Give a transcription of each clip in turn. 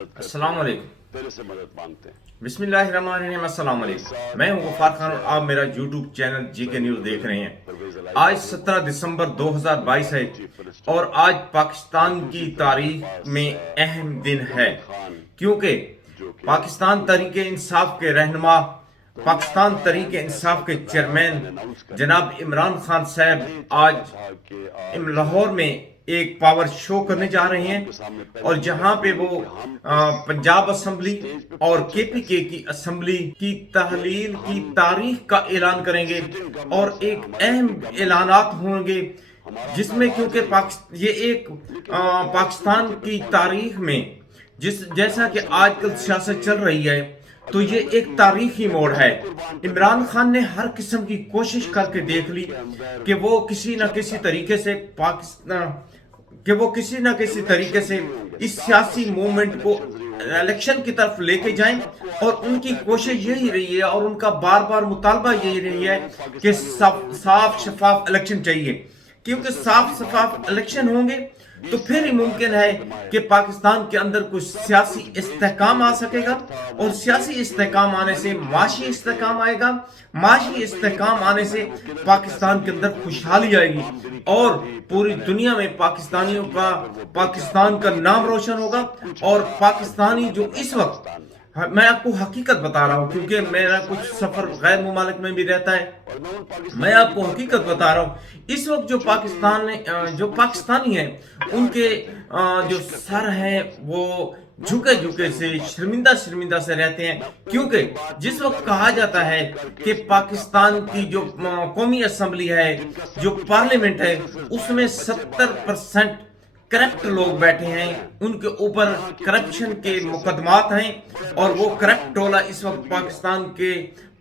السلام علیکم۔ تیرے سے مدد مانگتے ہیں۔ بسم اللہ الرحمن الرحیم۔ السلام علیکم، میں ہوں غفار خان اور آپ میرا یوٹیوب چینل جی کے نیوز دیکھ رہے ہیں۔ آج 17 دسمبر 2022 ہے اور آج پاکستان کی تاریخ میں اہم دن ہے، کیونکہ پاکستان تحریک انصاف کے رہنما، پاکستان تحریک انصاف کے چیئرمین جناب عمران خان صاحب آج لاہور میں ایک پاور شو کرنے جا رہے ہیں، اور جہاں پہ وہ پنجاب اسمبلی اور کے پی کے کی اسمبلی کی تحلیل کی تاریخ کا اعلان کریں گے، اور ایک اہم اعلانات ہوں گے جس میں، کیونکہ یہ ایک پاکستان کی تاریخ میں جیسا کہ آج کل سیاست چل رہی ہے تو یہ ایک تاریخی موڑ ہے۔ عمران خان نے ہر قسم کی کوشش کر کے دیکھ لی کہ وہ کسی نہ کسی طریقے سے اس سیاسی موومنٹ کو الیکشن کی طرف لے کے جائیں، اور ان کی کوشش یہی رہی ہے اور ان کا بار بار مطالبہ یہی رہی ہے کہ صاف شفاف الیکشن چاہیے، کیونکہ صاف شفاف الیکشن ہوں گے تو پھر ہی ممکن ہے کہ پاکستان کے اندر کچھ سیاسی استحکام آ سکے گا، اور سیاسی استحکام آنے سے معاشی استحکام آئے گا، معاشی استحکام آنے سے پاکستان کے اندر خوشحالی آئے گی، اور پوری دنیا میں پاکستان کا نام روشن ہوگا۔ اور پاکستانی جو اس وقت، میں آپ کو حقیقت بتا رہا ہوں کیونکہ میرا کچھ سفر غیر ممالک میں بھی رہتا ہے، میں آپ کو حقیقت بتا رہا ہوں، اس وقت جو پاکستانی ہیں ان کے جو سر ہیں وہ جھکے سے شرمندہ سے رہتے ہیں، کیونکہ جس وقت کہا جاتا ہے کہ پاکستان کی جو قومی اسمبلی ہے، جو پارلیمنٹ ہے، اس میں 70% کرپٹ لوگ بیٹھے ہیں، ان کے اوپر کرپشن کے مقدمات ہیں، اور وہ کرپٹ ٹولہ اس وقت پاکستان کے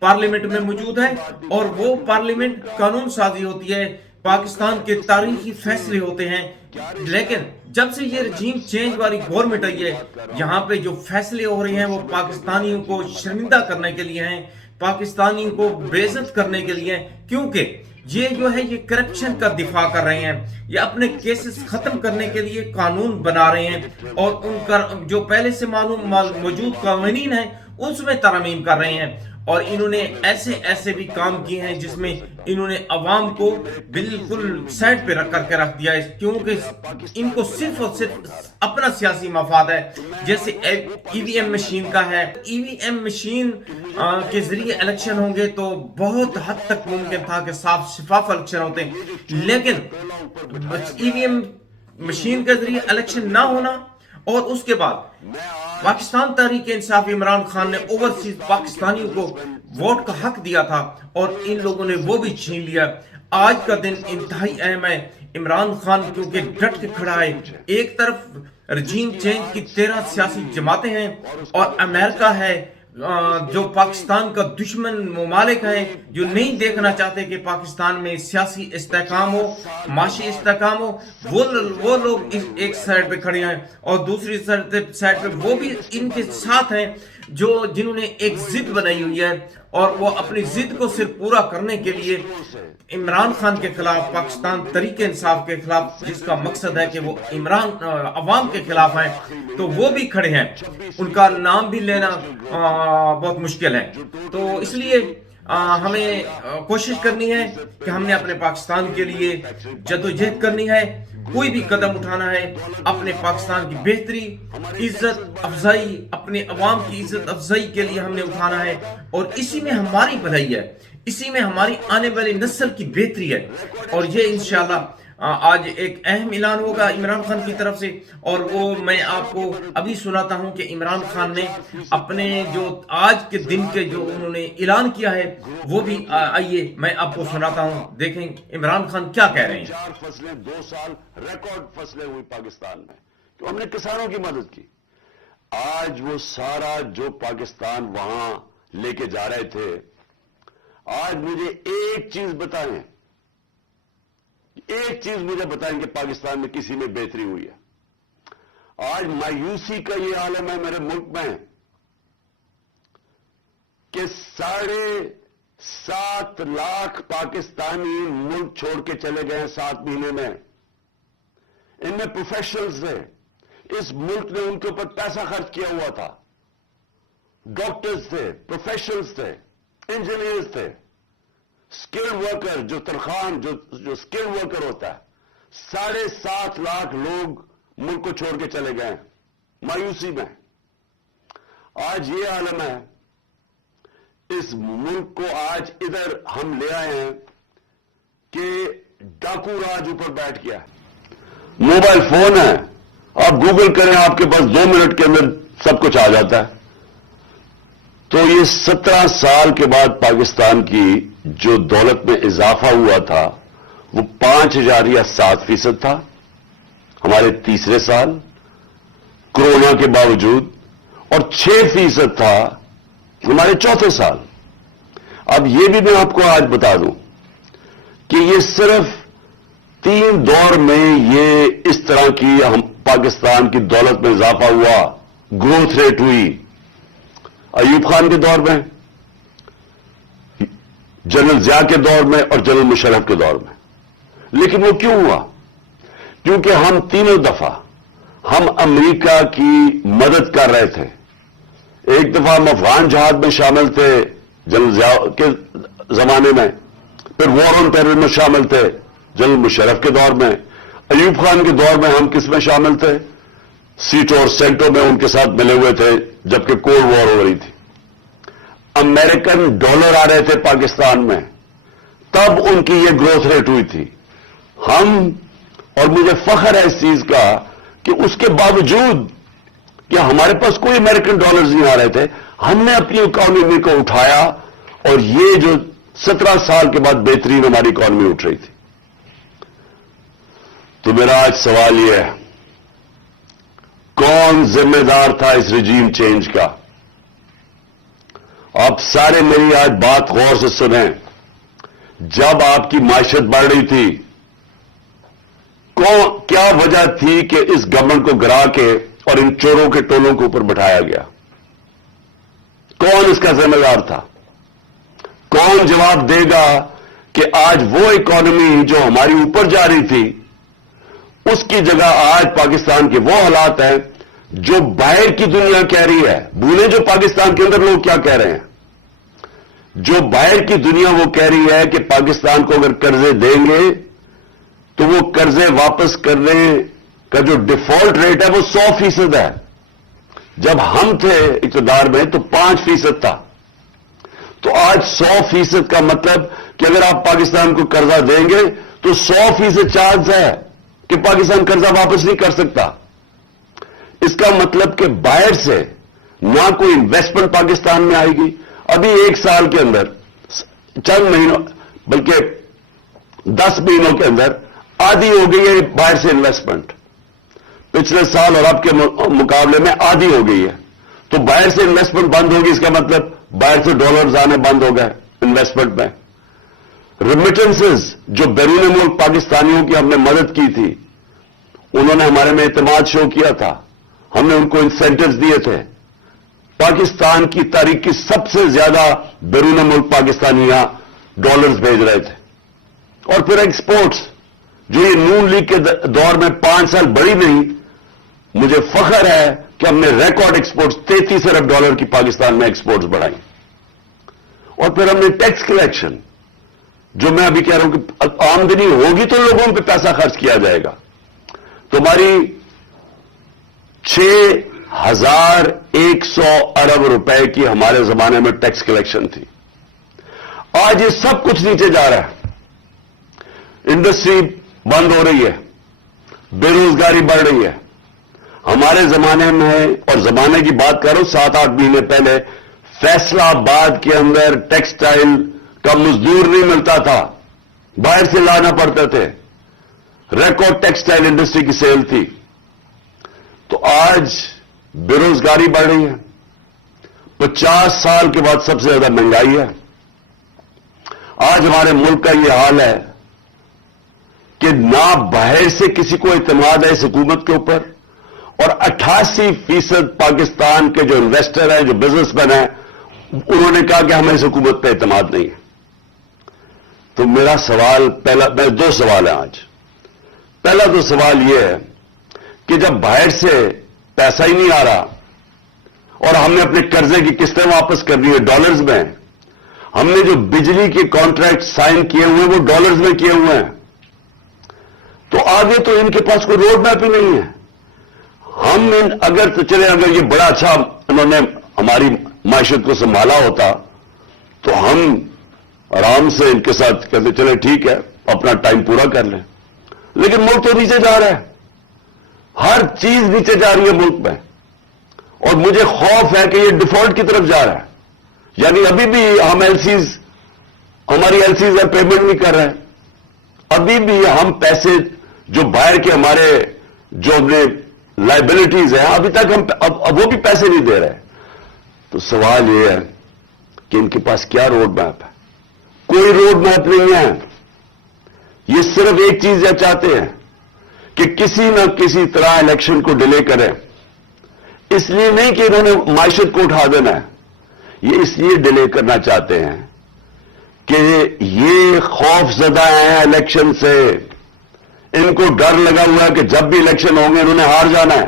پارلیمنٹ میں موجود ہے، اور وہ پارلیمنٹ قانون سازی ہوتی ہے، پاکستان کے تاریخی فیصلے ہوتے ہیں۔ لیکن جب سے یہ رجیم چینج والی گورنمنٹ آئی ہے، یہاں پہ جو فیصلے ہو رہے ہیں وہ پاکستانیوں کو شرمندہ کرنے کے لیے ہیں، پاکستانیوں کو بے عزت کرنے کے لیے ہیں، کیونکہ یہ جو ہے یہ کرپشن کا دفاع کر رہے ہیں، یہ اپنے کیسز ختم کرنے کے لیے قانون بنا رہے ہیں، اور ان کا جو پہلے سے موجود قوانین ہیں اس میں ترمیم کر رہے ہیں، اور انہوں نے ایسے بھی کام کیے ہیں جس میں انہوں نے عوام کو بالکل سائڈ پہ رکھ دیا ہے، کیونکہ ان کو صرف اور صرف اپنا سیاسی مفاد ہے۔ جیسے ای وی ایم مشین کا ہے، ای وی ایم مشین کے ذریعے الیکشن ہوں گے تو بہت حد تک ممکن تھا کہ صاف شفاف الیکشن ہوتے ہیں، لیکن ای وی ایم مشین کے ذریعے الیکشن نہ ہونا، اور اس کے بعد پاکستان تحریک انصاف عمران خان نے اوورسیز پاکستانیوں کو ووٹ کا حق دیا تھا، اور ان لوگوں نے وہ بھی چھین لیا۔ آج کا دن انتہائی اہم ہے، عمران خان کیونکہ ڈٹ کے کھڑا ہے، ایک طرف رجیم چینج کی 13 سیاسی جماعتیں ہیں، اور امریکہ ہے جو پاکستان کا دشمن ممالک ہیں، جو نہیں دیکھنا چاہتے کہ پاکستان میں سیاسی استحکام ہو، معاشی استحکام ہو، وہ لوگ ایک سائڈ پہ کھڑے ہیں، اور دوسری سائڈ پہ وہ بھی ان کے ساتھ ہیں جنہوں نے ایک ضد بنائی ہوئی ہے، اور وہ اپنی ضد کو صرف پورا کرنے کے لیے عمران خان کے خلاف، پاکستان تحریک انصاف کے خلاف، جس کا مقصد ہے کہ وہ عوام کے خلاف ہیں، تو وہ بھی کھڑے ہیں، ان کا نام بھی لینا بہت مشکل ہے۔ تو اس لیے ہمیں کوشش کرنی ہے کہ ہم نے اپنے پاکستان کے لیے جدوجہد کرنی ہے، کوئی بھی قدم اٹھانا ہے، اپنے پاکستان کی بہتری، عزت افزائی، اپنے عوام کی عزت افزائی کے لیے ہم نے اٹھانا ہے، اور اسی میں ہماری بھلائی ہے، اسی میں ہماری آنے والی نسل کی بہتری ہے، اور یہ انشاءاللہ آج ایک اہم اعلان ہوگا عمران خان کی طرف سے، اور وہ میں آپ کو ابھی سناتا ہوں کہ عمران خان نے اپنے جو آج کے دن کے جو انہوں نے اعلان کیا ہے وہ بھی آئیے میں آپ کو سناتا ہوں، دیکھیں عمران خان کیا کہہ رہے ہیں۔ 4 فصلیں 2 سال ریکارڈ فصلیں ہوئی پاکستان میں، تو ہم نے کسانوں کی مدد کی۔ آج وہ سارا جو پاکستان وہاں لے کے جا رہے تھے، آج مجھے ایک چیز بتائیں کہ پاکستان میں کسی میں بہتری ہوئی ہے؟ آج مایوسی کا یہ عالم ہے میرے ملک میں کہ 7.5 لاکھ پاکستانی ملک چھوڑ کے چلے گئے ہیں 7 مہینے میں۔ ان میں پروفیشنلز تھے، اس ملک نے ان کے اوپر پیسہ خرچ کیا ہوا تھا. ڈاکٹرز تھے, پروفیشنلز تھے, انجینئرز تھے, اسکل ورکر, جو تنخواہ جو اسکل ورکر ہوتا ہے, 7.5 لاکھ لوگ ملک کو چھوڑ کے چلے گئے مایوسی میں. آج یہ عالم ہے. اس ملک کو آج ادھر ہم لے آئے ہیں کہ ڈاکو راج اوپر بیٹھ گیا. موبائل فون ہے, آپ گوگل کریں, آپ کے پاس 2 منٹ کے اندر سب کچھ آ جاتا ہے. تو یہ 17 سال کے بعد پاکستان کی جو دولت میں اضافہ ہوا تھا وہ 5.7% تھا ہمارے تیسرے سال کورونا کے باوجود, اور 6% تھا ہمارے چوتھے سال. اب یہ بھی میں آپ کو آج بتا دوں کہ یہ صرف 3 دور میں یہ اس طرح کی ہم پاکستان کی دولت میں اضافہ ہوا, گروتھ ریٹ ہوئی. ایوب خان کے دور میں, جنرل ضیاء کے دور میں اور جنرل مشرف کے دور میں. لیکن وہ کیوں ہوا؟ کیونکہ ہم تینوں دفعہ ہم امریکہ کی مدد کر رہے تھے. ایک دفعہ ہم افغان جہاد میں شامل تھے جنرل ضیاء کے زمانے میں, پھر وار آن ٹیرر میں شامل تھے جنرل مشرف کے دور میں. ایوب خان کے دور میں ہم کس میں شامل تھے؟ سیٹوں اور سیکٹوں میں ان کے ساتھ ملے ہوئے تھے جبکہ کولڈ وار ہو رہی تھی. امریکن ڈالر آ رہے تھے پاکستان میں, تب ان کی یہ گروتھ ریٹ ہوئی تھی. ہم, اور مجھے فخر ہے اس چیز کا کہ اس کے باوجود کہ ہمارے پاس کوئی امریکن ڈالرز نہیں آ رہے تھے, ہم نے اپنی اکانومی کو اٹھایا, اور یہ جو 17 سال کے بعد بہترین ہماری اکانومی اٹھ رہی تھی. تو میرا آج سوال یہ ہے, کون ذمہ دار تھا اس رجیم چینج کا؟ آپ سارے میری آج بات غور سے سنیں. جب آپ کی معیشت بڑھ رہی تھی, کیا وجہ تھی کہ اس گورنمنٹ کو گرا کے اور ان چوروں کے ٹولوں کے اوپر بٹھایا گیا؟ کون اس کا ذمہ دار تھا؟ کون جواب دے گا کہ آج وہ اکانومی جو ہماری اوپر جا رہی تھی اس کی جگہ آج پاکستان کے وہ حالات ہیں جو باہر کی دنیا کہہ رہی ہے؟ بھولیں جو پاکستان کے اندر لوگ کیا کہہ رہے ہیں. جو باہر کی دنیا وہ کہہ رہی ہے کہ پاکستان کو اگر قرضے دیں گے تو وہ قرضے واپس کرنے کا جو ڈیفالٹ ریٹ ہے وہ 100% ہے. جب ہم تھے اقتدار میں تو 5% تھا. تو آج 100% کا مطلب کہ اگر آپ پاکستان کو قرضہ دیں گے تو 100% چانس ہے کہ پاکستان قرضہ واپس نہیں کر سکتا. اس کا مطلب کہ باہر سے نہ کوئی انویسٹمنٹ پاکستان میں آئے گی. ابھی 1 سال کے اندر, چند مہینوں بلکہ 10 مہینوں کے اندر آدھی ہو گئی ہے باہر سے انویسٹمنٹ. پچھلے سال اور اب کے مقابلے میں آدھی ہو گئی ہے. تو باہر سے انویسٹمنٹ بند ہوگی, اس کا مطلب باہر سے ڈالرز آنے بند ہو گئے انویسٹمنٹ میں. ریمیٹنسز جو بیرون ملک پاکستانیوں کی ہم نے مدد کی تھی, انہوں نے ہمارے میں اعتماد شو کیا تھا, ہم نے ان کو انسینٹوز دیے تھے. پاکستان کی تاریخ کی سب سے زیادہ بیرون ملک پاکستانیاں ڈالرز بھیج رہے تھے. اور پھر ایکسپورٹس جو یہ نون لیگ کے دور میں 5 سال بڑھی نہیں, مجھے فخر ہے کہ ہم نے ریکارڈ ایکسپورٹس 33 ارب ڈالر کی پاکستان میں ایکسپورٹس بڑھائی. اور پھر ہم نے ٹیکس کلیکشن, جو میں ابھی کہہ رہا ہوں کہ آمدنی ہوگی تو لوگوں پہ پیسہ خرچ کیا جائے گا. تمہاری 6,100 ارب روپے کی ہمارے زمانے میں ٹیکس کلیکشن تھی. آج یہ سب کچھ نیچے جا رہا ہے. انڈسٹری بند ہو رہی ہے, بے روزگاری بڑھ رہی ہے. ہمارے زمانے میں, اور زمانے کی بات کر رہا ہوں 7-8 مہینے پہلے, فیصلہ آباد کے اندر ٹیکسٹائل کا مزدور نہیں ملتا تھا, باہر سے لانا پڑتے تھے. ریکارڈ ٹیکسٹائل انڈسٹری کی سیل تھی. تو آج بے روزگاری بڑھ رہی ہے. 50 سال کے بعد سب سے زیادہ مہنگائی ہے. آج ہمارے ملک کا یہ حال ہے کہ نہ باہر سے کسی کو اعتماد ہے اس حکومت کے اوپر, اور 88% پاکستان کے جو انویسٹر ہیں, جو بزنس مین ہیں, انہوں نے کہا کہ ہمیں اس حکومت پہ اعتماد نہیں ہے. تو میرا سوال پہلا, 2 سوال ہیں آج. پہلا تو سوال یہ ہے کہ جب باہر سے پیسہ ہی نہیں آ رہا اور ہم نے اپنے قرضے کی قسطیں واپس کرنی ہے ڈالرز میں, ہم نے جو بجلی کے کانٹریکٹ سائن کیے ہوئے وہ ڈالرز میں کیے ہوئے ہیں, تو آگے تو ان کے پاس کوئی روڈ میپ ہی نہیں ہے. ہم اگر تو چلے, اگر یہ بڑا اچھا انہوں نے ہماری معیشت کو سنبھالا ہوتا تو ہم آرام سے ان کے ساتھ کہتے چلے ٹھیک ہے اپنا ٹائم پورا کر لیں, لیکن ملک تو نیچے جا رہا ہے, ہر چیز نیچے جا رہی ہے ملک میں, اور مجھے خوف ہے کہ یہ ڈیفالٹ کی طرف جا رہا ہے. یعنی ابھی بھی ہم ہماری ایل سیز پیمنٹ نہیں کر رہے ہیں, ابھی بھی ہم پیسے جو باہر کے ہمارے جو اپنے لائبلٹیز ہیں ابھی تک ہم اب وہ بھی پیسے نہیں دے رہے. تو سوال یہ ہے کہ ان کے پاس کیا روڈ میپ ہے؟ کوئی روڈ میپ نہیں ہے. یہ صرف ایک چیز یہ چاہتے ہیں کہ کسی نہ کسی طرح الیکشن کو ڈیلے کریں. اس لیے نہیں کہ انہوں نے معیشت کو اٹھا دینا ہے, یہ اس لیے ڈیلے کرنا چاہتے ہیں کہ یہ خوف زدہ ہیں الیکشن سے. ان کو ڈر لگا ہوا ہے کہ جب بھی الیکشن ہوں گے انہوں نے ہار جانا ہے,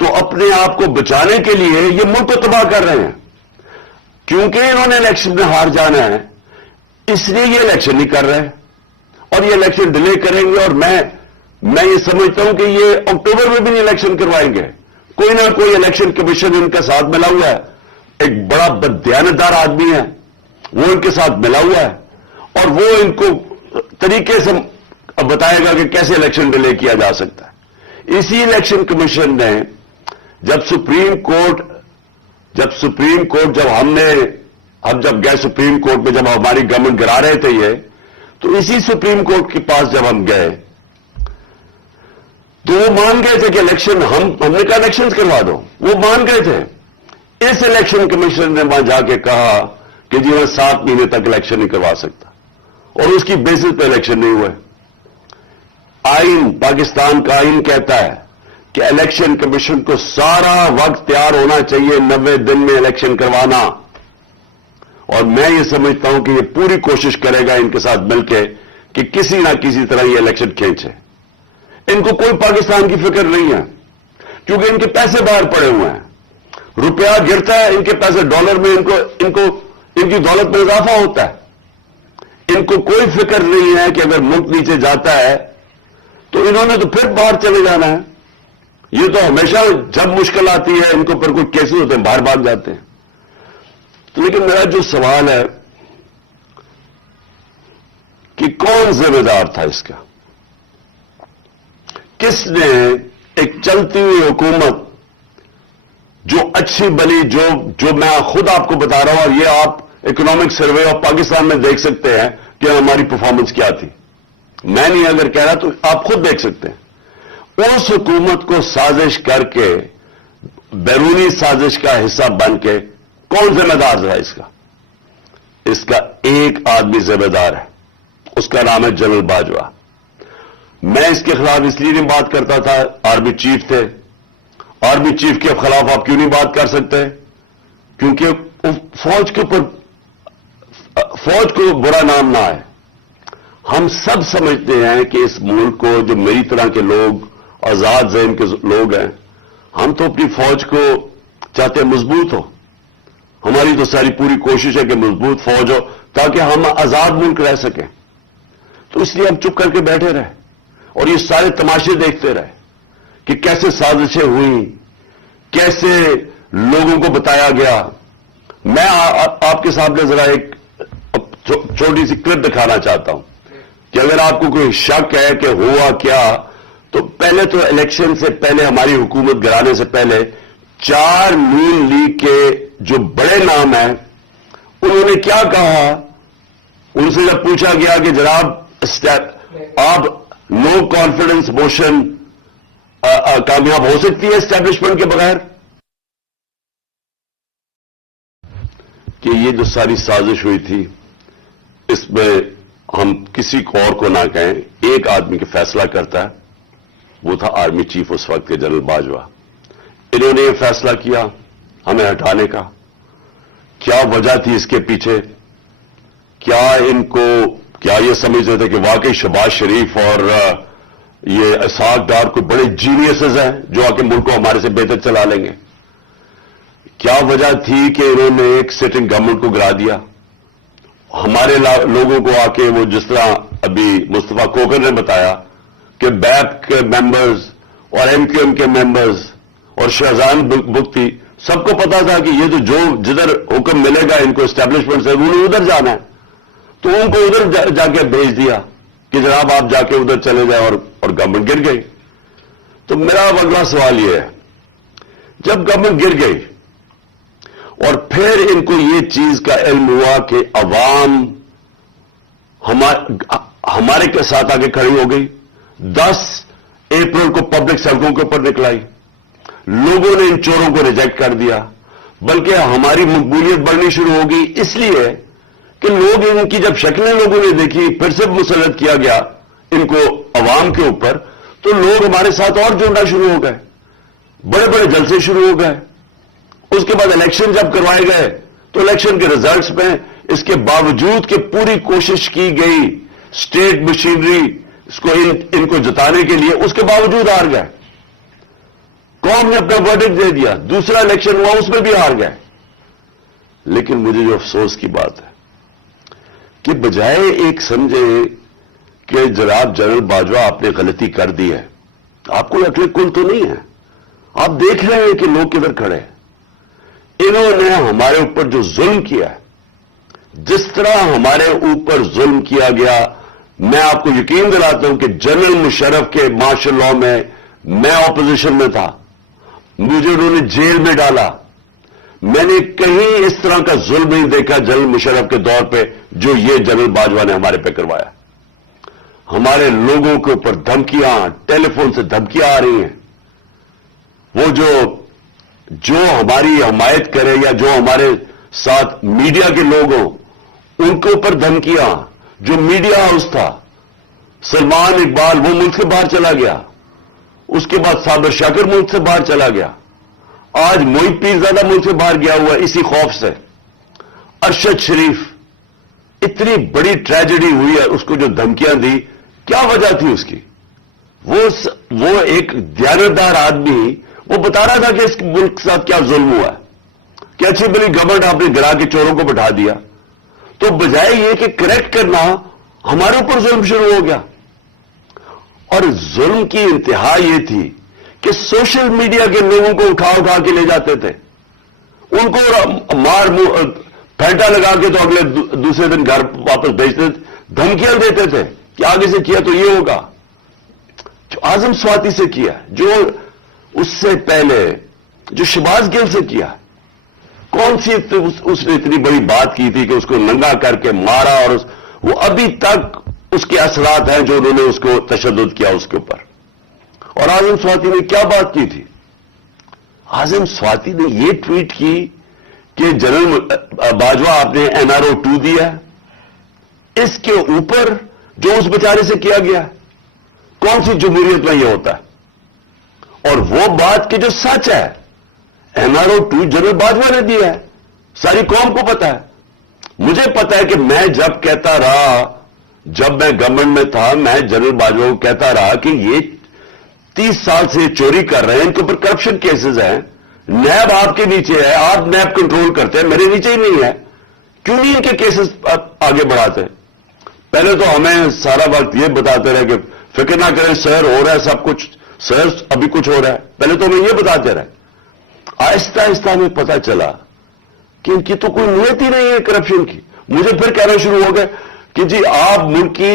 تو اپنے آپ کو بچانے کے لیے یہ ملک کو تباہ کر رہے ہیں. کیونکہ انہوں نے الیکشن میں ہار جانا ہے اس لیے یہ الیکشن نہیں کر رہے, اور یہ الیکشن ڈیلے کریں گے. اور میں یہ سمجھتا ہوں کہ یہ اکتوبر میں بھی نہیں الیکشن کروائیں گے. کوئی نہ کوئی الیکشن کمیشن ان کا ساتھ ملا ہوا ہے, ایک بڑا بددیانتدار آدمی ہے وہ ان کے ساتھ ملا ہوا ہے, اور وہ ان کو طریقے سے بتائے گا کہ کیسے الیکشن ڈیلے کیا جا سکتا ہے. اسی الیکشن کمیشن نے جب سپریم کورٹ جب گئے سپریم کورٹ میں, جب ہماری گورنمنٹ گرا رہے تھے یہ, تو اسی سپریم کورٹ کے پاس جب ہم گئے تو وہ مان گئے تھے کہ الیکشن ہم نے کہا الیکشن کروا دو, وہ مان گئے تھے. اس الیکشن کمیشن نے وہاں جا کے کہا کہ جی میں 7 مہینے تک الیکشن نہیں کروا سکتا, اور اس کی بیسس پہ الیکشن نہیں ہوئے. آئین, پاکستان کا آئین کہتا ہے کہ الیکشن کمیشن کو سارا وقت تیار ہونا چاہیے 90 دن میں الیکشن کروانا, اور میں یہ سمجھتا ہوں کہ یہ پوری کوشش کرے گا ان کے ساتھ مل کے کہ کسی نہ کسی طرح یہ الیکشن کھینچے. ان کو کوئی پاکستان کی فکر نہیں ہے کیونکہ ان کے پیسے باہر پڑے ہوئے ہیں, روپیہ گرتا ہے ان کے پیسے ڈالر میں, ان کی دولت میں اضافہ ہوتا ہے. ان کو کوئی فکر نہیں ہے کہ اگر ملک نیچے جاتا ہے تو انہوں نے تو پھر باہر چلے جانا ہے. یہ تو ہمیشہ جب مشکل آتی ہے ان کو پھر کوئی کیسز ہوتے ہیں باہر بھاگ جاتے ہیں. تو لیکن میرا جو سوال ہے کہ کون ذمہ دار تھا اس کا؟ کس نے ایک چلتی ہوئی حکومت جو اچھی بلی جو میں خود آپ کو بتا رہا ہوں, اور یہ آپ اکنامک سروے آف پاکستان میں دیکھ سکتے ہیں کہ ہماری پرفارمنس کیا تھی, میں نہیں اگر کہہ رہا تو آپ خود دیکھ سکتے ہیں. اس حکومت کو سازش کر کے, بیرونی سازش کا حصہ بن کے کون ذمہ دار رہا اس کا؟ اس کا ایک آدمی ذمہ دار ہے, اس کا نام ہے جنرل باجوہ. میں اس کے خلاف اس لیے نہیں بات کرتا تھا, آرمی چیف تھے. آرمی چیف کے خلاف آپ کیوں نہیں بات کر سکتے؟ کیونکہ فوج کے اوپر فوج کو برا نام نہ آئے. ہم سب سمجھتے ہیں کہ اس ملک کو, جو میری طرح کے لوگ, آزاد ذہن کے لوگ ہیں, ہم تو اپنی فوج کو چاہتے ہیں مضبوط ہو. ہماری تو ساری پوری کوشش ہے کہ مضبوط فوج ہو تاکہ ہم آزاد ملک رہ سکیں. تو اس لیے ہم چپ کر کے بیٹھے رہے اور یہ سارے تماشے دیکھتے رہے کہ کیسے سازشیں ہوئیں, کیسے لوگوں کو بتایا گیا. میں آپ کے سامنے ذرا ایک چھوٹی سی کلپ دکھانا چاہتا ہوں کہ اگر آپ کو کوئی شک ہے کہ ہوا کیا, تو پہلے تو الیکشن سے پہلے, ہماری حکومت گرانے سے پہلے, 4 نون لیگ کے جو بڑے نام ہیں انہوں نے کیا کہا. ان سے جب پوچھا گیا کہ جناب آپ نو کانفیڈنس موشن کامیاب ہو سکتی ہے اسٹیبلشمنٹ کے بغیر, کہ یہ جو ساری سازش ہوئی تھی اس میں ہم کسی کو اور کو نہ کہیں, ایک آدمی کے فیصلہ کرتا ہے, وہ تھا آرمی چیف اس وقت کے جنرل باجوہ. انہوں نے یہ فیصلہ کیا ہمیں ہٹانے کا. کیا وجہ تھی اس کے پیچھے؟ کیا یہ سمجھتے تھے کہ واقعی شہباز شریف اور یہ اسحاق ڈار کوئی بڑے جینیسز ہیں جو آ کے ملک کو ہمارے سے بہتر چلا لیں گے. کیا وجہ تھی کہ انہوں نے ایک سٹنگ گورنمنٹ کو گرا دیا؟ ہمارے لوگوں کو آ کے وہ جس طرح ابھی مصطفیٰ کوکر نے بتایا کہ بیپ کے ممبرز اور ایم کیو ایم کے ممبرز اور شہزان بگٹی سب کو پتا تھا کہ یہ تو جو جدھر حکم ملے گا ان کو اسٹیبلشمنٹ سے انہوں نے ادھر جانا ہے، تو ان کو ادھر جا کے بھیج دیا کہ جناب آپ جا کے ادھر چلے جائیں، اور گورنمنٹ گر گئی. تو میرا اگلا سوال یہ ہے، جب گورنمنٹ گر گئی اور پھر ان کو یہ چیز کا علم ہوا کہ عوام ہمارے کے ساتھ آگے کھڑی ہو گئی، 10 اپریل کو پبلک سڑکوں کے اوپر نکلائی، لوگوں نے ان چوروں کو ریجیکٹ کر دیا، بلکہ ہماری مقبولیت بڑھنی شروع ہو گئی اس لیے کہ لوگ ان کی جب شکلیں لوگوں نے دیکھی، پھر سے مسلط کیا گیا ان کو عوام کے اوپر، تو لوگ ہمارے ساتھ اور جڑنا شروع ہو گئے، بڑے بڑے جلسے شروع ہو گئے. اس کے بعد الیکشن جب کروائے گئے تو الیکشن کے ریزلٹس میں اس کے باوجود کہ پوری کوشش کی گئی اسٹیٹ مشینری اس کو ان کو جتانے کے لیے، اس کے باوجود ہار گئے. قوم نے اپنا ورڈکٹ دے دیا، دوسرا الیکشن ہوا اس میں بھی ہار گئے. لیکن مجھے جو افسوس کی بات ہے کہ بجائے ایک سمجھے کہ جناب جنرل باجوہ آپ نے غلطی کر دی ہے، آپ کو عقل کل تو نہیں ہے، آپ دیکھ رہے ہیں کہ لوگ کدھر کھڑے ہیں. انہوں نے ہمارے اوپر جو ظلم کیا ہے، جس طرح ہمارے اوپر ظلم کیا گیا، میں آپ کو یقین دلاتا ہوں کہ جنرل مشرف کے مارشل لاء میں میں اپوزیشن میں تھا، مجھے انہوں نے جیل میں ڈالا. میں نے کہیں اس طرح کا ظلم نہیں دیکھا جنرل مشرف کے دور پہ جو یہ جنرل باجوہ نے ہمارے پہ کروایا. ہمارے لوگوں کے اوپر دھمکیاں، ٹیلی فون سے دھمکیاں آ رہی ہیں. وہ جو ہماری حمایت کرے یا جو ہمارے ساتھ میڈیا کے لوگ ہوں ان کے اوپر دھمکیاں. جو میڈیا ہاؤس تھا، سلمان اقبال وہ ملک سے باہر چلا گیا، اس کے بعد صابر شاکر ملک سے باہر چلا گیا، آج محیط پیرزادہ ملک سے باہر گیا ہوا ہے اسی خوف سے. ارشد شریف، اتنی بڑی ٹریجڈی ہوئی ہے، اس کو جو دھمکیاں دی، کیا وجہ تھی اس کی؟ وہ ایک دیانتدار آدمی وہ بتا رہا تھا کہ اس ملک کے ساتھ کیا ظلم ہوا ہے، کہ اچھی بلی گورنمنٹ آپ نے گرا کے چوروں کو بٹھا دیا. تو بجائے یہ کہ کریکٹ کرنا، ہمارے اوپر ظلم شروع ہو گیا. اور ظلم کی انتہا یہ تھی کہ سوشل میڈیا کے لوگوں کو اٹھا کے لے جاتے تھے، ان کو مار پھینٹا لگا کے تو اگلے دوسرے دن گھر واپس بھیجتے تھے، دھمکیاں دیتے تھے کہ آگے سے کیا تو یہ ہوگا. جو اعظم سواتی سے کیا، جو اس سے پہلے جو شہباز گل سے کیا، کون سی اس نے اتنی بڑی بات کی تھی کہ اس کو ننگا کر کے مارا، اور وہ ابھی تک اس کے اثرات ہیں جو انہوں نے اس کو تشدد کیا اس کے اوپر. اور اعظم سواتی نے کیا بات کی تھی؟ اعظم سواتی نے یہ ٹویٹ کی کہ جنرل باجوہ آپ نے NRO 2 دیا، اس کے اوپر جو اس بیچارے سے کیا گیا، کون سی جمہوریت میں یہ ہوتا ہے؟ اور وہ بات کہ جو سچ ہے، NRO 2 جنرل باجوہ نے دیا ہے، ساری قوم کو پتا ہے. مجھے پتا ہے کہ میں جب کہتا رہا، جب میں گورنمنٹ میں تھا، میں جنرل باجوہ کو کہتا رہا کہ یہ 30 سال سے چوری کر رہے ہیں، ان کے اوپر کرپشن کیسز ہیں، نیب آپ کے نیچے ہے، آپ نیب کنٹرول کرتے ہیں، میرے نیچے ہی نہیں ہے، کیوں نہیں ان کے کیسز آگے بڑھاتے؟ پہلے تو ہمیں سارا وقت یہ بتاتے رہے کہ فکر نہ کریں سر، ہو رہا ہے سب کچھ، سر ابھی کچھ ہو رہا ہے. پہلے تو ہمیں یہ بتاتے رہے. آہستہ آہستہ ہمیں پتا چلا کہ ان کی تو کوئی نیت ہی نہیں ہے کرپشن کی. مجھے پھر کہنا شروع ہو گئے کہ جی آپ ملک کی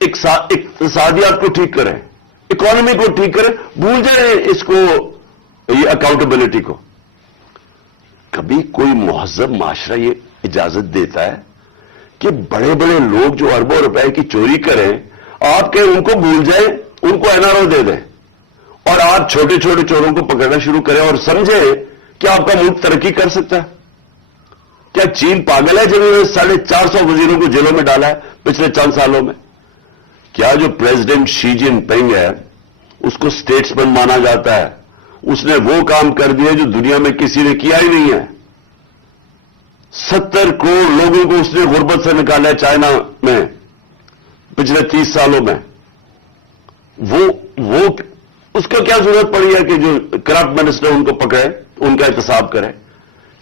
اقتصادیات کو ٹھیک کریں، اکانومی کو ٹھیک کریں، بھول جائیں اس کو، یہ اکاؤنٹیبلٹی کو. کبھی کوئی مہذب معاشرہ یہ اجازت دیتا ہے کہ بڑے بڑے لوگ جو اربوں روپے کی چوری کریں، آپ کہ ان کو بھول جائیں، ان کو NRO دے دیں، اور آپ چھوٹے چھوٹے چوروں کو پکڑنا شروع کریں اور سمجھیں کہ آپ کا ملک ترقی کر سکتا ہے؟ کیا چین پاگل ہے جنہوں نے 450 وزیروں کو جیلوں میں ڈالا ہے پچھلے چند سالوں میں؟ کیا جو پریزیڈنٹ شی جن پنگ ہے اس کو اسٹیٹسمین مانا جاتا ہے، اس نے وہ کام کر دیا جو دنیا میں کسی نے کیا ہی نہیں ہے. 70 کروڑ لوگوں کو اس نے غربت سے نکالا ہے چائنا میں پچھلے 30 سالوں میں. وہ وہ اس کو کیا ضرورت پڑی ہے کہ جو کرپٹ منسٹر ان کو پکڑے, ان کا احتساب کرے؟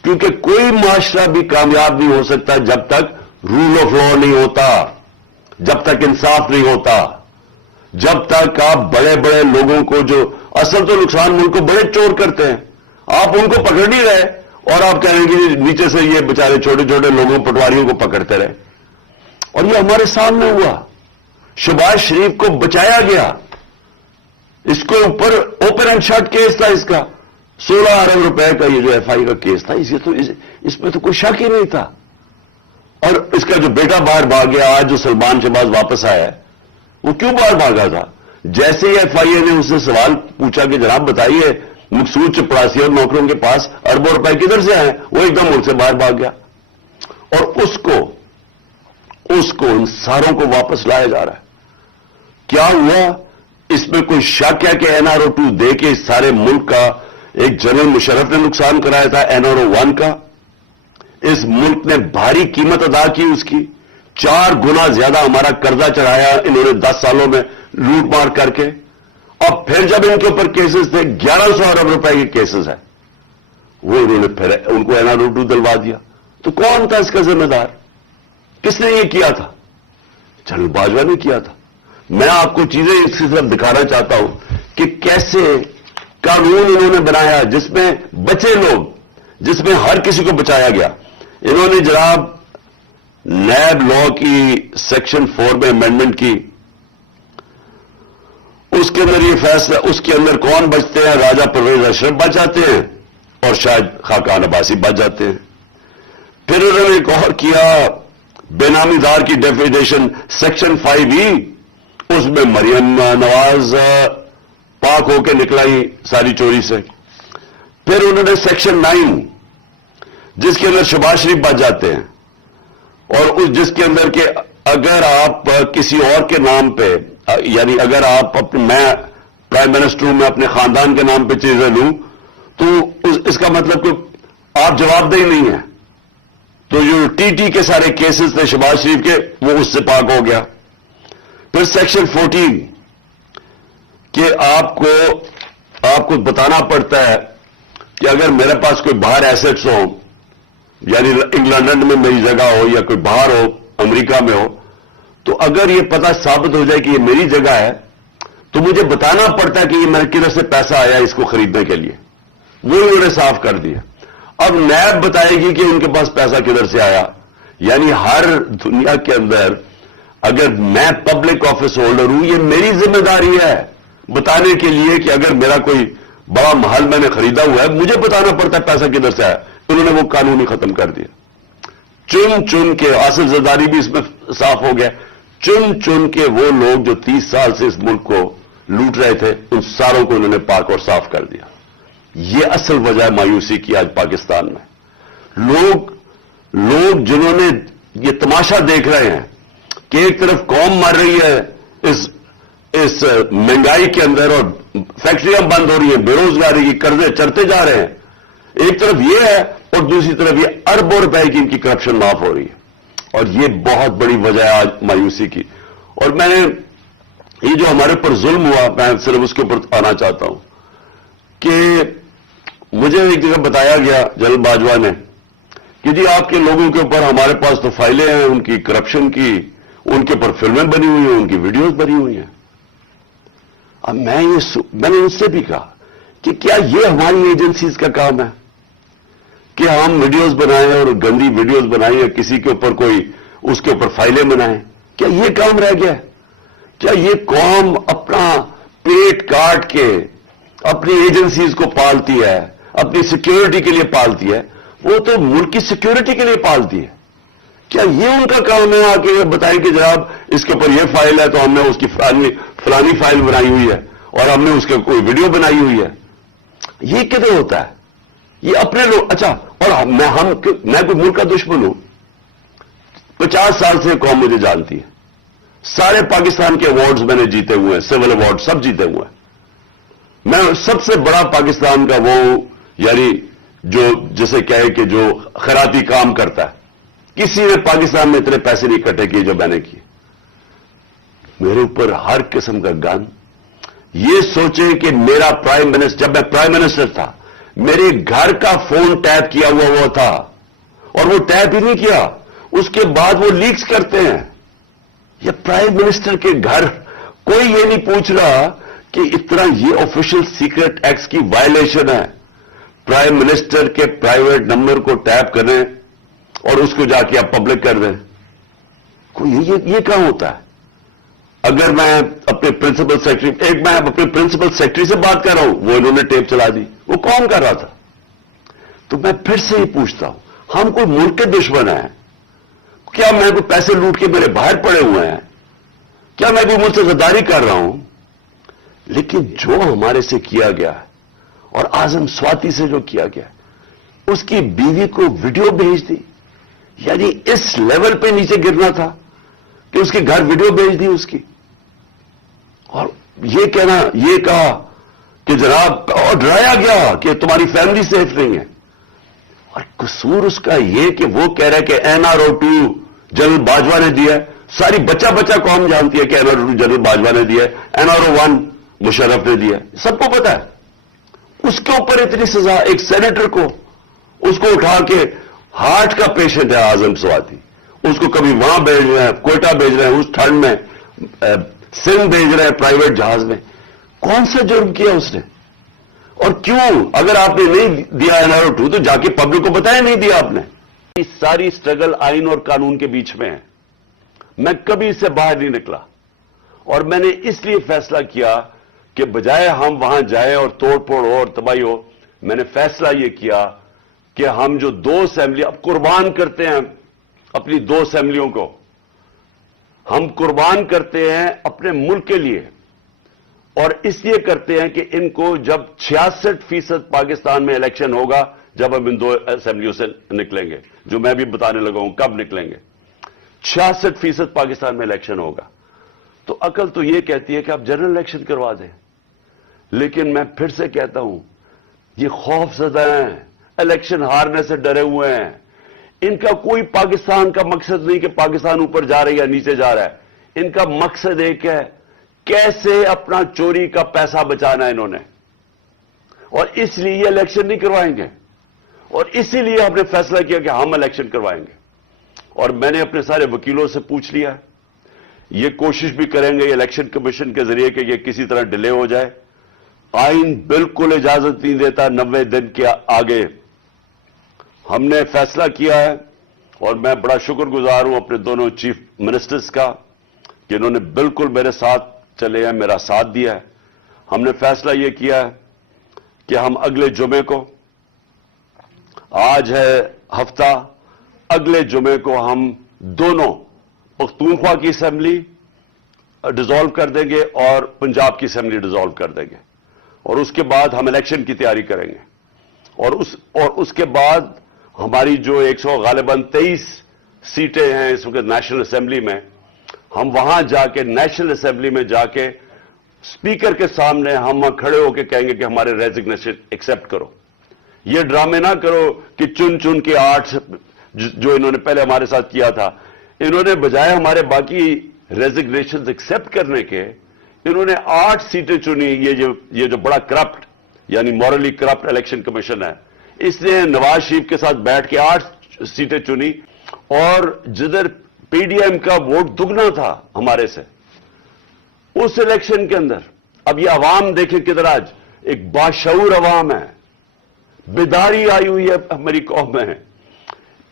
کیونکہ کوئی معاشرہ بھی کامیاب نہیں ہو سکتا جب تک رول آف لا نہیں ہوتا, جب تک انصاف نہیں ہوتا, جب تک آپ بڑے بڑے لوگوں کو, جو اصل تو نقصان ملک کو بڑے چور کرتے ہیں, آپ ان کو پکڑ نہیں رہے اور آپ کہیں گے نیچے سے یہ بیچارے چھوٹے چھوٹے لوگوں, پٹواریوں کو پکڑتے رہے. اور یہ ہمارے سامنے ہوا. شہباز شریف کو بچایا گیا, اس کو اوپر اوپن اینڈ شٹ کیس تھا, اس کا 16 ارب روپے کا یہ جو ایف آئی کا کیس تھا, اس میں تو کوئی شک ہی نہیں تھا. اور اس کا جو بیٹا باہر بھاگ گیا, آج جو سلمان شہباز واپس آیا ہے, وہ کیوں باہر بھاگا تھا؟ جیسے ہی ایف آئی اے نے اس سے سوال پوچھا کہ جناب بتائیے مقصود چپڑاسی اور نوکروں کے پاس اربوں روپے کدھر سے آئے, وہ ایک دم ملک سے باہر بھاگ گیا. اور اس کو ان ساروں کو واپس لایا جا رہا ہے. کیا ہوا؟ اس میں کوئی شک ہے کہ NRO-2 دے کے اس سارے ملک کا ایک جنرل مشرف نے نقصان کرایا تھا, NRO-1 کا. اس ملک نے بھاری قیمت ادا کی اس کی, 4 گنا زیادہ ہمارا قرضہ چڑھایا انہوں نے 10 سالوں میں لوٹ مار کر کے. اور پھر جب ان کے اوپر کیسز تھے, 1100 ارب روپے کے کیسز ہیں, وہ انہوں نے پھر ان کو NRO-2 دلوا دیا. تو کون تھا اس کا ذمہ دار؟ کس نے یہ کیا تھا؟ جنرل باجوہ نے کیا تھا. میں آپ کو چیزیں اس کی طرف دکھانا چاہتا ہوں کہ کیسے قانون انہوں نے بنایا جس میں بچے لوگ, جس میں ہر کسی کو بچایا گیا. انہوں نے جناب نیب لا کی سیکشن 4 میں امینڈمنٹ کی, اس کے اندر یہ فیصلہ, اس کے اندر کون بچتے ہیں؟ راجہ پرویز اشرف بچ جاتے ہیں اور شاید خاقان عباسی بچ جاتے ہیں. پھر انہوں نے ایک اور کیا, بے نامی دار کی ڈیفینیشن سیکشن 5E, اس میں مریم نواز پاک ہو کے نکلائی ساری چوری سے. پھر انہوں نے سیکشن 9 جس کے اندر شہباز شریف بچ جاتے ہیں, اور اس جس کے اندر کہ اگر آپ کسی اور کے نام پہ, یعنی اگر آپ میں پرائم منسٹر ہوں, میں اپنے خاندان کے نام پہ چیزیں لوں تو اس کا مطلب کہ آپ جواب دہی نہیں ہیں. تو جو TT کے سارے کیسز تھے شہباز شریف کے, وہ اس سے پاک ہو گیا. پھر سیکشن 14 کہ آپ کو بتانا پڑتا ہے کہ اگر میرے پاس کوئی باہر ایسٹس ہو, یعنی انگلینڈ میں میری جگہ ہو یا کوئی باہر ہو, امریکہ میں ہو, تو اگر یہ پتہ ثابت ہو جائے کہ یہ میری جگہ ہے تو مجھے بتانا پڑتا ہے کہ یہ میرے کدھر سے پیسہ آیا اس کو خریدنے کے لیے. وہ انہوں نے صاف کر دیا. اب نیب بتائے گی کہ ان کے پاس پیسہ کدھر سے آیا. یعنی ہر دنیا کے اندر اگر میں پبلک آفس ہولڈر ہوں, یہ میری ذمہ داری ہے بتانے کے لیے کہ اگر میرا کوئی بڑا محل میں نے خریدا ہوا ہے, مجھے بتانا پڑتا ہے پیسہ کدھر سے آیا. انہوں نے وہ قانون ہی ختم کر دیا. چن کے آصف زرداری بھی اس میں صاف ہو گیا. چن کے وہ لوگ جو 30 سال سے اس ملک کو لوٹ رہے تھے, ان ساروں کو انہوں نے پاک اور صاف کر دیا. یہ اصل وجہ ہے مایوسی کی آج پاکستان میں. لوگ جنہوں نے یہ تماشا دیکھ رہے ہیں کہ ایک طرف قوم مر رہی ہے اس مہنگائی کے اندر اور فیکٹریاں بند ہو رہی ہیں, بے روزگاری کی قرضے چڑھتے جا رہے ہیں, ایک طرف یہ ہے, اور دوسری طرف یہ اربوں روپے کی ان کی کرپشن معاف ہو رہی ہے. اور یہ بہت بڑی وجہ ہے آج مایوسی کی. اور میں نے یہ جو ہمارے اوپر ظلم ہوا, میں صرف اس کے اوپر آنا چاہتا ہوں کہ مجھے ایک جگہ بتایا گیا جنرل باجوہ نے کہ جی آپ کے لوگوں کے اوپر ہمارے پاس تو فائلیں ہیں ان کی کرپشن کی, ان کے اوپر فلمیں بنی ہوئی ہیں, ان کی ویڈیوز بنی ہوئی ہیں. اب میں نے ان سے بھی کہا کہ کیا یہ ہماری ایجنسیز کا کام ہے کہ ہم ویڈیوز بنائیں اور گندی ویڈیوز بنائیں یا کسی کے اوپر کوئی اس کے اوپر فائلیں بنائیں؟ کیا یہ کام رہ گیا ہے؟ کیا یہ قوم اپنا پیٹ کاٹ کے اپنی ایجنسیز کو پالتی ہے, اپنی سیکیورٹی کے لیے پالتی ہے؟ وہ تو ملک کی سیکیورٹی کے لیے پالتی ہے. کیا یہ ان کا کام ہے آ کے بتائیں کہ جناب اس کے اوپر یہ فائل ہے تو ہم نے اس کی فلانی فائل بنائی ہوئی ہے اور ہم نے اس کے کوئی ویڈیو بنائی ہوئی ہے؟ یہ کدھر ہوتا ہے؟ یہ اپنے لوگ. اچھا, اور میں کوئی ملک کا دشمن ہوں؟ 50 سال سے قوم مجھے جانتی ہے. سارے پاکستان کے ایوارڈز میں نے جیتے ہوئے ہیں, سول ایوارڈ سب جیتے ہوئے ہیں. میں سب سے بڑا پاکستان کا وہ, یعنی جو جسے کہے کہ جو خیراتی کام کرتا ہے. کسی نے پاکستان میں اتنے پیسے نہیں اکٹھے کیے جو میں نے کیے. میرے اوپر ہر قسم کا گن, یہ سوچیں کہ میرا پرائم منسٹر، جب میں پرائم منسٹر تھا، میرے گھر کا فون ٹیپ کیا ہوا تھا، اور وہ ٹیپ ہی نہیں کیا، اس کے بعد وہ لیکس کرتے ہیں. یہ پرائم منسٹر کے گھر، کوئی یہ نہیں پوچھ رہا کہ اتنا یہ آفیشل سیکرٹ ایکٹ کی وائلیشن ہے. پرائم منسٹر کے پرائیویٹ نمبر کو ٹیپ کریں اور اس کو جا کے آپ پبلک کر دیں. یہ کہاں ہوتا ہے؟ اگر میں اپنے پرنسپل سیکرٹری، میں اپنے پرنسپل سیکرٹری سے بات کر رہا ہوں، وہ انہوں نے ٹیپ چلا دی، وہ کون کر رہا تھا؟ تو میں پھر سے ہی پوچھتا ہوں، ہم کوئی ملک کے دشمن ہیں کیا؟ میں کوئی پیسے لوٹ کے میرے باہر پڑے ہوئے ہیں کیا؟ میں کوئی ملک سے غداری کر رہا ہوں؟ لیکن جو ہمارے سے کیا گیا ہے، اور اعظم سواتی سے جو کیا گیا ہے، اس کی بیوی کو ویڈیو بھیج دی. یعنی اس لیول پہ نیچے گرنا تھا کہ اس کے گھر ویڈیو بھیج دی اس کی، اور یہ کہنا، یہ کہا کہ جناب، اور ڈرایا گیا کہ تمہاری فیملی سیف نہیں ہے. اور قصور اس کا یہ کہ وہ کہہ رہا ہے کہ NRO2 جنرل باجوہ نے دیا ہے. ساری بچہ قوم جانتی ہے کہ NRO2 جنرل باجوہ نے دیا ہے، NRO1 مشرف نے دیا ہے، سب کو پتا ہے. اس کے اوپر اتنی سزا، ایک سینیٹر کو، اس کو اٹھا کے، ہارٹ کا پیشنٹ ہے اعظم سواتی، اس کو کبھی وہاں بھیج رہے ہیں، کوئٹہ بھیج رہے ہیں، اس ٹھنڈ میں سندھ بھیج رہے ہیں پرائیویٹ جہاز میں. کون سا جرم کیا اس نے؟ اور کیوں؟ اگر آپ نے نہیں دیا NRO2 تو جا کے پبلک کو بتایا نہیں دیا آپ نے. یہ ساری سٹرگل آئین اور قانون کے بیچ میں ہے. میں کبھی اس سے باہر نہیں نکلا، اور میں نے اس لیے فیصلہ کیا کہ بجائے ہم وہاں جائیں اور توڑ پھوڑ ہو اور تباہی ہو، میں نے فیصلہ یہ کیا کہ ہم جو 2 اسمبلی اب قربان کرتے ہیں، اپنی 2 اسمبلیوں کو ہم قربان کرتے ہیں اپنے ملک کے لیے، اور اس لیے کرتے ہیں کہ ان کو جب 66% پاکستان میں الیکشن ہوگا، جب ہم ان 2 اسمبلیوں سے نکلیں گے، جو میں بھی بتانے لگا ہوں کب نکلیں گے، 66% پاکستان میں الیکشن ہوگا، تو عقل تو یہ کہتی ہے کہ آپ جنرل الیکشن کروا دیں. لیکن میں پھر سے کہتا ہوں، یہ خوف زدہ ہیں، الیکشن ہارنے سے ڈرے ہوئے ہیں. ان کا کوئی پاکستان کا مقصد نہیں کہ پاکستان اوپر جا رہا ہے یا نیچے جا رہا ہے. ان کا مقصد ایک ہے، کیسے اپنا چوری کا پیسہ بچانا ہے انہوں نے، اور اس لیے یہ الیکشن نہیں کروائیں گے. اور اسی لیے ہم نے فیصلہ کیا کہ ہم الیکشن کروائیں گے. اور میں نے اپنے سارے وکیلوں سے پوچھ لیا، یہ کوشش بھی کریں گے الیکشن کمیشن کے ذریعے کہ یہ کسی طرح ڈیلے ہو جائے. آئین بالکل اجازت نہیں دیتا 90 دن کے آگے. ہم نے فیصلہ کیا ہے، اور میں بڑا شکر گزار ہوں اپنے دونوں چیف منسٹرز کا کہ انہوں نے بالکل میرے ساتھ چلے ہیں، میرا ساتھ دیا ہے. ہم نے فیصلہ یہ کیا ہے کہ ہم اگلے جمعے کو، آج ہے ہفتہ، اگلے جمعے کو ہم دونوں پختونخوا کی اسمبلی ڈیزالو کر دیں گے اور پنجاب کی اسمبلی ڈیزالو کر دیں گے، اور اس کے بعد ہم الیکشن کی تیاری کریں گے. اور اس کے بعد ہماری جو 100 غالباً 23 سیٹیں ہیں اس وقت نیشنل اسمبلی میں، ہم وہاں جا کے نیشنل اسمبلی میں جا کے اسپیکر کے سامنے ہم کھڑے ہو کے کہیں گے کہ ہمارے ریزگنیشن ایکسپٹ کرو. یہ ڈرامے نہ کرو کہ چن کے 8 جو انہوں نے پہلے ہمارے ساتھ کیا تھا، انہوں نے بجائے ہمارے باقی ریزگنیشن ایکسپٹ کرنے کے، انہوں نے 8 سیٹیں چنی. یہ جو بڑا کرپٹ، یعنی مورلی کرپٹ الیکشن کمیشن ہے، اس نے نواز شریف کے ساتھ بیٹھ کے 8 سیٹیں چنی، اور جدھر پی ڈی ایم کا ووٹ دگنا تھا ہمارے سے اس الیکشن کے اندر. اب یہ عوام دیکھیں کدھر آج ایک باشعور عوام ہے، بیداری آئی ہوئی ہے میری قوم میں.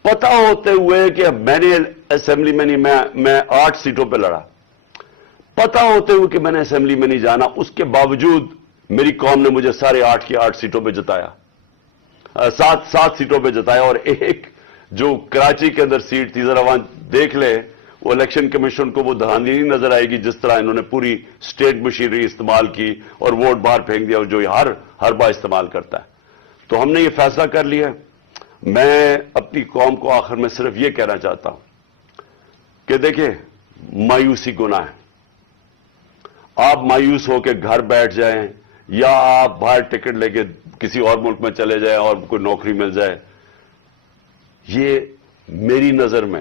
پتہ ہوتے ہوئے کہ میں نے اسمبلی میں نہیں، میں 8 سیٹوں پہ لڑا، پتہ ہوتے ہوئے کہ میں نے اسمبلی میں نہیں جانا، اس کے باوجود میری قوم نے مجھے سارے 8 کی 8 سیٹوں پہ جتایا، 7 سیٹوں پہ جتایا. اور ایک جو کراچی کے اندر سیٹ تھی، ذرا وہاں دیکھ لے، وہ الیکشن کمیشن کو وہ دھاندلی نہیں نظر آئے گی جس طرح انہوں نے پوری اسٹیٹ مشینری استعمال کی اور ووٹ باہر پھینک دیا، اور جو ہر بار استعمال کرتا ہے. تو ہم نے یہ فیصلہ کر لیا. میں اپنی قوم کو آخر میں صرف یہ کہنا چاہتا ہوں کہ دیکھیں، مایوسی گناہ ہے. آپ مایوس ہو کے گھر بیٹھ جائیں، یا آپ باہر ٹکٹ لے کے کسی اور ملک میں چلے جائیں اور کوئی نوکری مل جائے، یہ میری نظر میں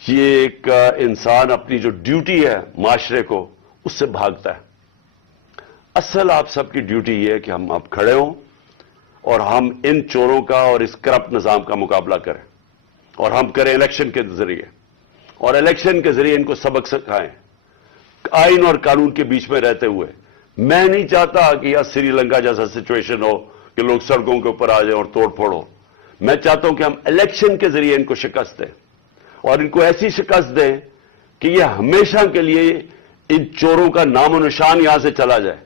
یہ ایک انسان اپنی جو ڈیوٹی ہے معاشرے کو، اس سے بھاگتا ہے. اصل آپ سب کی ڈیوٹی یہ ہے کہ ہم اب کھڑے ہوں اور ہم ان چوروں کا اور اس کرپٹ نظام کا مقابلہ کریں، اور ہم کریں الیکشن کے ذریعے، اور الیکشن کے ذریعے ان کو سبق سکھائیں آئین اور قانون کے بیچ میں رہتے ہوئے۔ میں نہیں چاہتا کہ یہ سری لنکا جیسا سچویشن ہو کہ لوگ سڑکوں کے اوپر آ جائیں اور توڑ پھوڑ ہو۔ میں چاہتا ہوں کہ ہم الیکشن کے ذریعے ان کو شکست دیں، اور ان کو ایسی شکست دیں کہ یہ ہمیشہ کے لیے ان چوروں کا نام و نشان یہاں سے چلا جائے۔